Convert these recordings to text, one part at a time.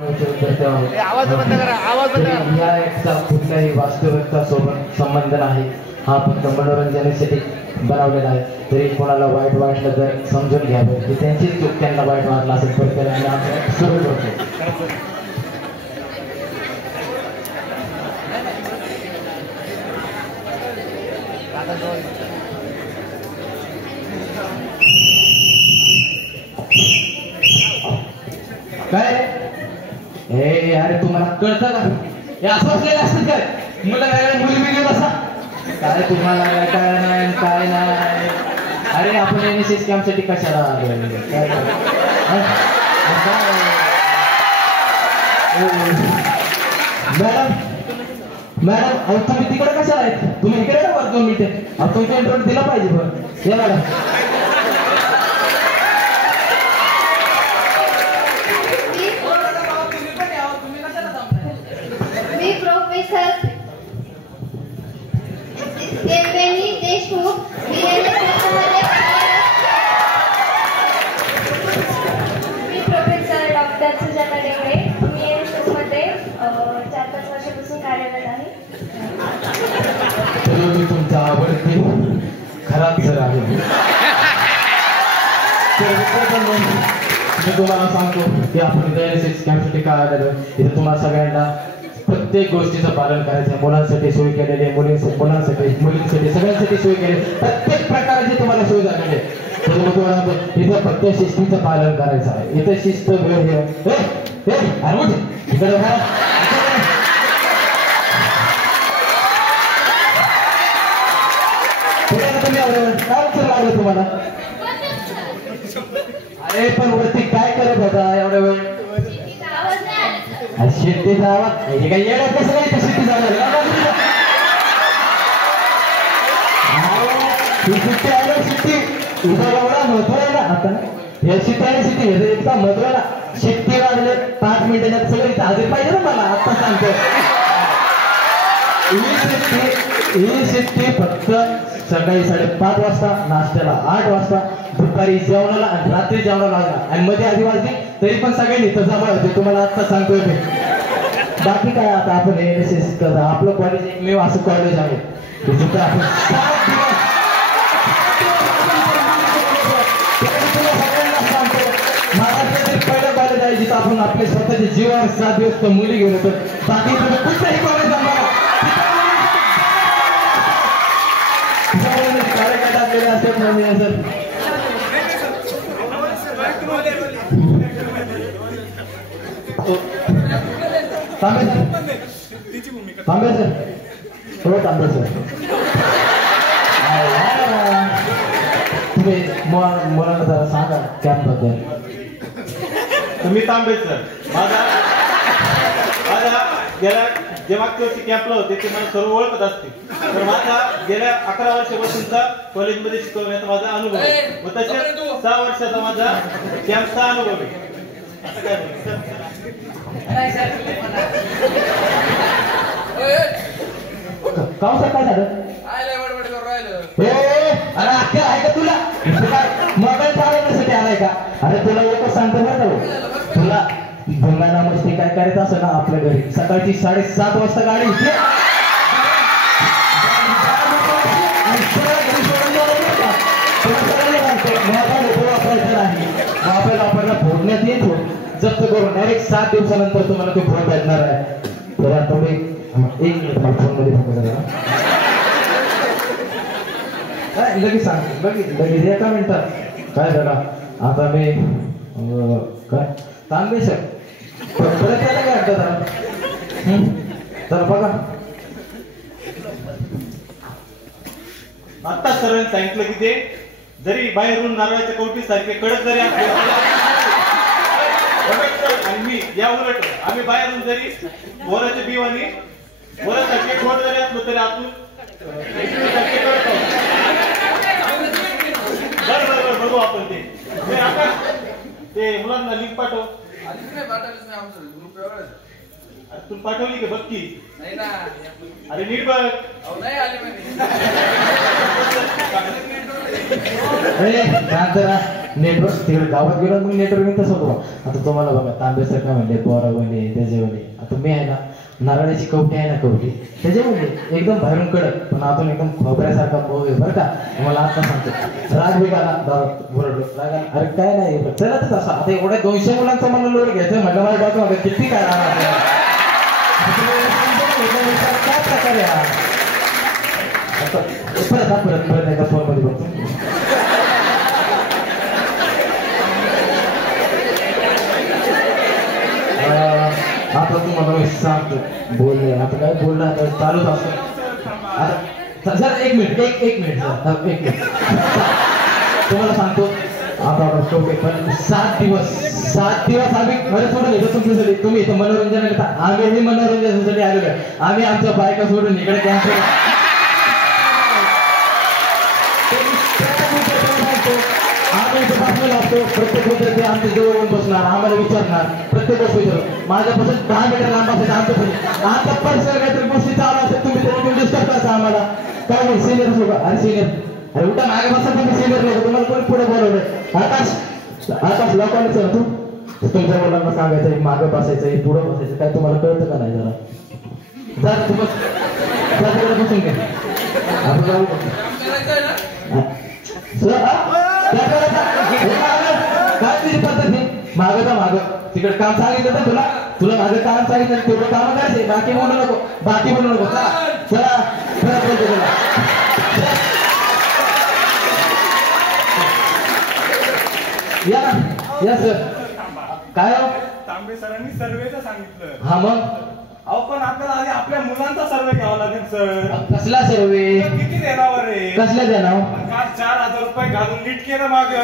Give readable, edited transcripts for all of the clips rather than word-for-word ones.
आवाज बंद करा, आवाज बंद करा. या एकचा कुठल्याही वास्तविकता सोबत संबंध नाही. हा फक्त मनोरंजनासाठी बनवलेला आहे. तरी कोणाला वाईट वाटलं तर समजून घ्यावं की त्यांची चूक त्यांना वाईट वाटलं असेल तर त्याला सुरू करतो. काय हे अरे तुम्हाला कळतं का हे असं असलेलं असतं काय मुलं काय मुली बिली बसा काय तुम्हाला काय नाही काय नाही. अरे आपण एनएसएस कॅम्पसाठी कशाला आलोय काय मॅडम मॅडम अहो तुम्ही तिकडे कशाला आहेत तुम्ही इकडे ना वर्ग मिळते अहो तुमच्या इंटरव्ह्यू दिला पाहिजे बरं या मॅडम. मी प्रोफेसर देवयानी देशमुख मी प्रोफेसर डॉक्टर सुजाता टेकडे. मी एनएसएस मध्ये 4-5 वर्षापासून कार्यरत आहे. मी तुमचा आवडते खराब सर आहे. मी तुम्हाला सांगतो की आपण एनएसएस कॅम्पसाठी काय आलेलो इथे तुम्हाला सगळ्यांना प्रत्येक गोष्टीचं पालन करायचं आहे. मुलांसाठी सोय केलेली आहे, मुलांसाठी मुलींसाठी सगळ्यांसाठी सोय केली. प्रत्येक प्रकारची तुम्हाला सोय झालेली आहे. त्यामुळे तुम्हाला इथं फक्त शिस्तीचं पालन करायचं आहे. इथं शिस्त वेळ इकडे काय उत्तर लागलं तुम्हाला. अरे पण वरती काय करत होता एवढ्या वेळ. शेतीचा आवाज हे काय येणार कसं काय शेतीचा आवाज शिट्टी आहे. शिट्टी तुझा एवढा महत्व आहे ना आता हे शिट्टी आहे शिट्टी हे इतका महत्व आहे ना. शिट्टी वाजले 5 मिनिटात सगळं इथं हजर पाहिजे ना मला आता सांगतो. ही शिट्टी फक्त सकाळी 5:30 वाजता नाश्त्याला 8 वाजता दुपारी जेवणाला आणि रात्री जेवणाला आणि मध्ये आधी वाजली तरी पण सगळ्यांनी इथं जमा होते. तुम्हाला आता सांगतोय मी. बाकी काय आता आपण एनएसएस आपलं कॉलेज एकमेव असं कॉलेज आहे जिथं आपण 7 दिवस सगळ्यांना सांगतो महाराष्ट्रातील पहिलं कॉलेज आहे जिथं आपण आपले स्वतःचे जीवन 7 दिवस तर मुली घेऊन येतो. बाकी तुम्ही कुठलंही कॉलेज आम्हाला काय टाकलेले असतात म्हणून सर. तांबे सर हो तांबे सर तुम्ही मुलांना जरा सांगा कॅम्प बद्दल. तुम्ही तांबे सर माझा गेल्या जे मागच्या वर्षी कॅम्पला होते ते मला सर्व ओळखत असते. तर माझा गेल्या 11 वर्षापासूनचा कॉलेजमध्ये शिकवण्याचा माझा अनुभव व तसेच 6 वर्षाचा माझा कॅम्पचा अनुभव आहे. आता काय काव सर काय झालं अरे अख्ख्या आहे का तुला मोबाईल चालवण्यासाठी आलाय का. अरे तुला एकच सांगतो बरं तुला भंगाना मस्ती काय करायचं असं ना आपल्या घरी सकाळची 7:30 वाजता गाडी इथे वापरायचं नाही. मोबाईल वापरायला फोडण्यात येतो जप्त करून डायरेक्ट 7 दिवसानंतर तुम्हाला तो फोन भेटणार आहे. तर आता मी 1 मिनिट मला फोन मध्ये फोन काय लगेच सांगतो लगेच 1 मिनिटात काय झाला. आता मी काय तांबे सर परत यायला काय वाटतं तर बघा आता सरांनी सांगितलं की ते जरी बाहेरून नारळाच्या कवटी सारखे कडक जरी असले आणि मी या उलट आम्ही बाहेरून जरी बोराच्या बिवानी बोरासारखे गोड जरी असलो तरी आतून बरोबर बघू आपण ते मुलांना लिंक पाठव. तू पाठवली की बघ की. अरे नीट बघ. नाही नेटवर्क तिकडे गावात गेलो मग नेटवर्क तसं होतो. आता तुम्हाला बघा तांबेसर काय म्हणले पोरा बने त्याचे बने. आता मी आहे ना नारळाची कवटी आहे ना कवटी त्याच्यामध्ये एकदम बाहेरून कडक पण आतून एकदम खोबऱ्यासारखा भाऊ आहे बरं का. मला आता सांगतो राग बिगाला बरोबर राग अरे काय नाही चला तर असं आता एवढ्या 200 मुलांचा मला लोड घ्यायचं म्हटलं मला डॉक्टर किती काय काय प्रकारे परत एका फोन मध्ये बघतो. आता तुम्हाला मी सांगतो बोलले आता काय बोलणं आता चालूच असतं. आता जर एक मिनिट तुम्हाला सांगतो आता पण 7 दिवस आम्ही घर सोडून येतो तुमच्यासाठी. तुम्ही इथं मनोरंजन करता आम्ही मनोरंजनासाठी आलेलो आहे. आम्ही आमच्या बायका सोडून इकडे कॅन्सर आम्ही इथे बसलेलो असतो. प्रत्येक विद्यार्थी आमच्या जवळ बसणार आम्हाला विचारणार प्रत्येक गोष्ट विचारतो. माझ्यापासून 10 मीटर लांब असेल आमच्या पर्सनल काहीतरी गोष्टी चालू असेल तुम्ही त्याच्यातून डिस्टर्ब करता आम्हाला काय नाही. सिनियर लोक अरे सिनियर अरे उठा मागे बसा तुम्ही सिनियर लोक तुम्हाला कोणी पुढे बोलवलंय. आकाश लोकांनी सर तू तुमच्या मुलांना सांगायचं मागे बसायचं पुढे बसायचं काय तुम्हाला कळतं का नाही जरा जर तुम्हाला बसून घे आपण जाऊ काय तुझी पद्धत नाही माग तिकडे काम सांगितलं तर तुला माझं काम सांगितलं तेवढं काम करायचे बाकी म्हणू नको चला बोलतो तुला या सर काय तांबे सरांनी सर्वेचं सांगितलं. हा मग अहो पण आपल्याला आधी आपल्या मुलांचा सर्वे घ्यावा लागेल सर. कसला सर्वे किती देणार रे कसल्या देणार काल 4000 रुपये घालून नीट केलं माग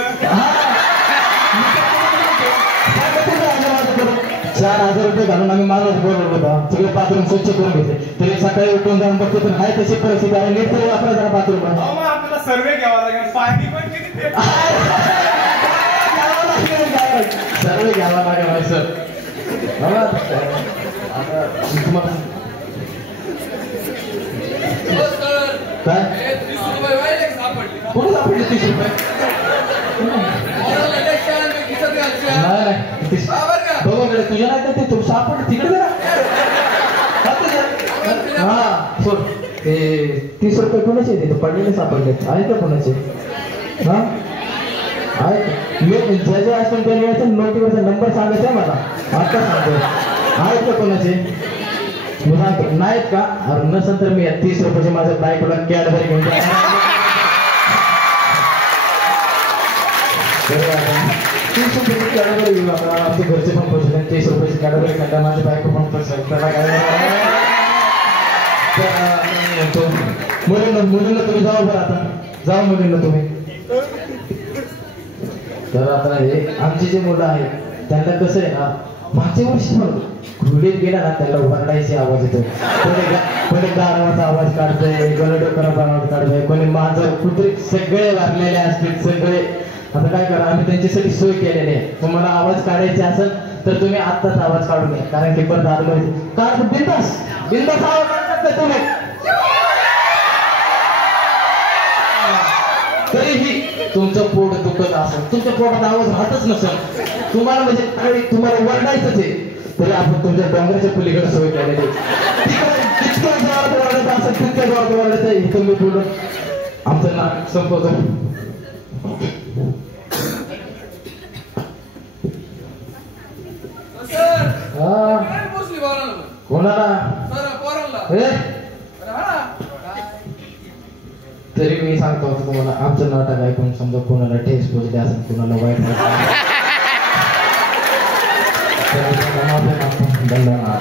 4000 रुपये घालून आम्ही माणूस बोलवलो होता. सगळे बाथरूम स्वच्छ करून घेतले तरी सकाळी उठून जाऊन बघतो पण आहे तशी परिस्थिती आहे. नीट तरी वापरा जरा बाथरूम. आपल्याला सर्वे घ्यावा लागेल. पाणी पण किती सर्वे घ्यावा लागेल सर. काय कुठे सापडले 30 रुपये नाही तुझ्या नाही ते तू सापड तिकडे हा सोड ते 30 रुपये कोणाचे तिथे पडलेले सापडले आहे का कोणाचे. हा आहे मी ज्या असून त्या वेळेचा नोटीवरचा नंबर सांगायचा आहे मला आता सांगतो. आहेत का कोणाचे मी सांगतो नाहीत का अरे नसेल तर मी 30 रुपयाचे माझ्या बायकोला कॅडबरी घेऊन 30 रुपयाची कॅडबरी घेऊ आपण आमचे घरचे पण पैसे 30 रुपयाची कॅडबरी खाल्ला माझी बायको पण पैसे त्याला काय मुलींना तुम्ही जाऊ बरं आता जाऊ मुलींना तुम्ही. तर आता हे आमची जे मुलं आहेत त्यांना कसं आहे ना मागच्या वर्षी घुडीत गेला ना त्याला वरडायचे आवाज येतो. कोणी गारवाचा आवाज काढतोय गलडोकराचा आवाज काढतोय कोणी मांजर कुत्री सगळे वारलेले असतील सगळे. आता काय करा आम्ही त्यांच्यासाठी सोय केलेली आहे. तुम्हाला आवाज काढायचे असेल तर तुम्ही आत्ताच आवाज काढून घ्या कारण की पण आतमध्ये काढ बिंदास आवाज काढतात तुम्ही. तरीही तुमचं पोट दुखत असेल तुमच्या पोटात आवाज राहतच नसेल तुम्हाला म्हणजे तुम्हाला वरडायचंच आहे तरी आपण तुमच्या डोंगराच्या पलीकडे सोय केलेली जितक्या जोरात वरडायचं असेल तितक्या जोरात वरडायचं इथून मी बोलून आमचं नाटक संपवतो. कोणाला तरी मी सांगतो तुम्हाला आमचं नाटक ऐकून समजा कोणाला ठेस पोचले असेल कोणाला वाईट धन्यवाद.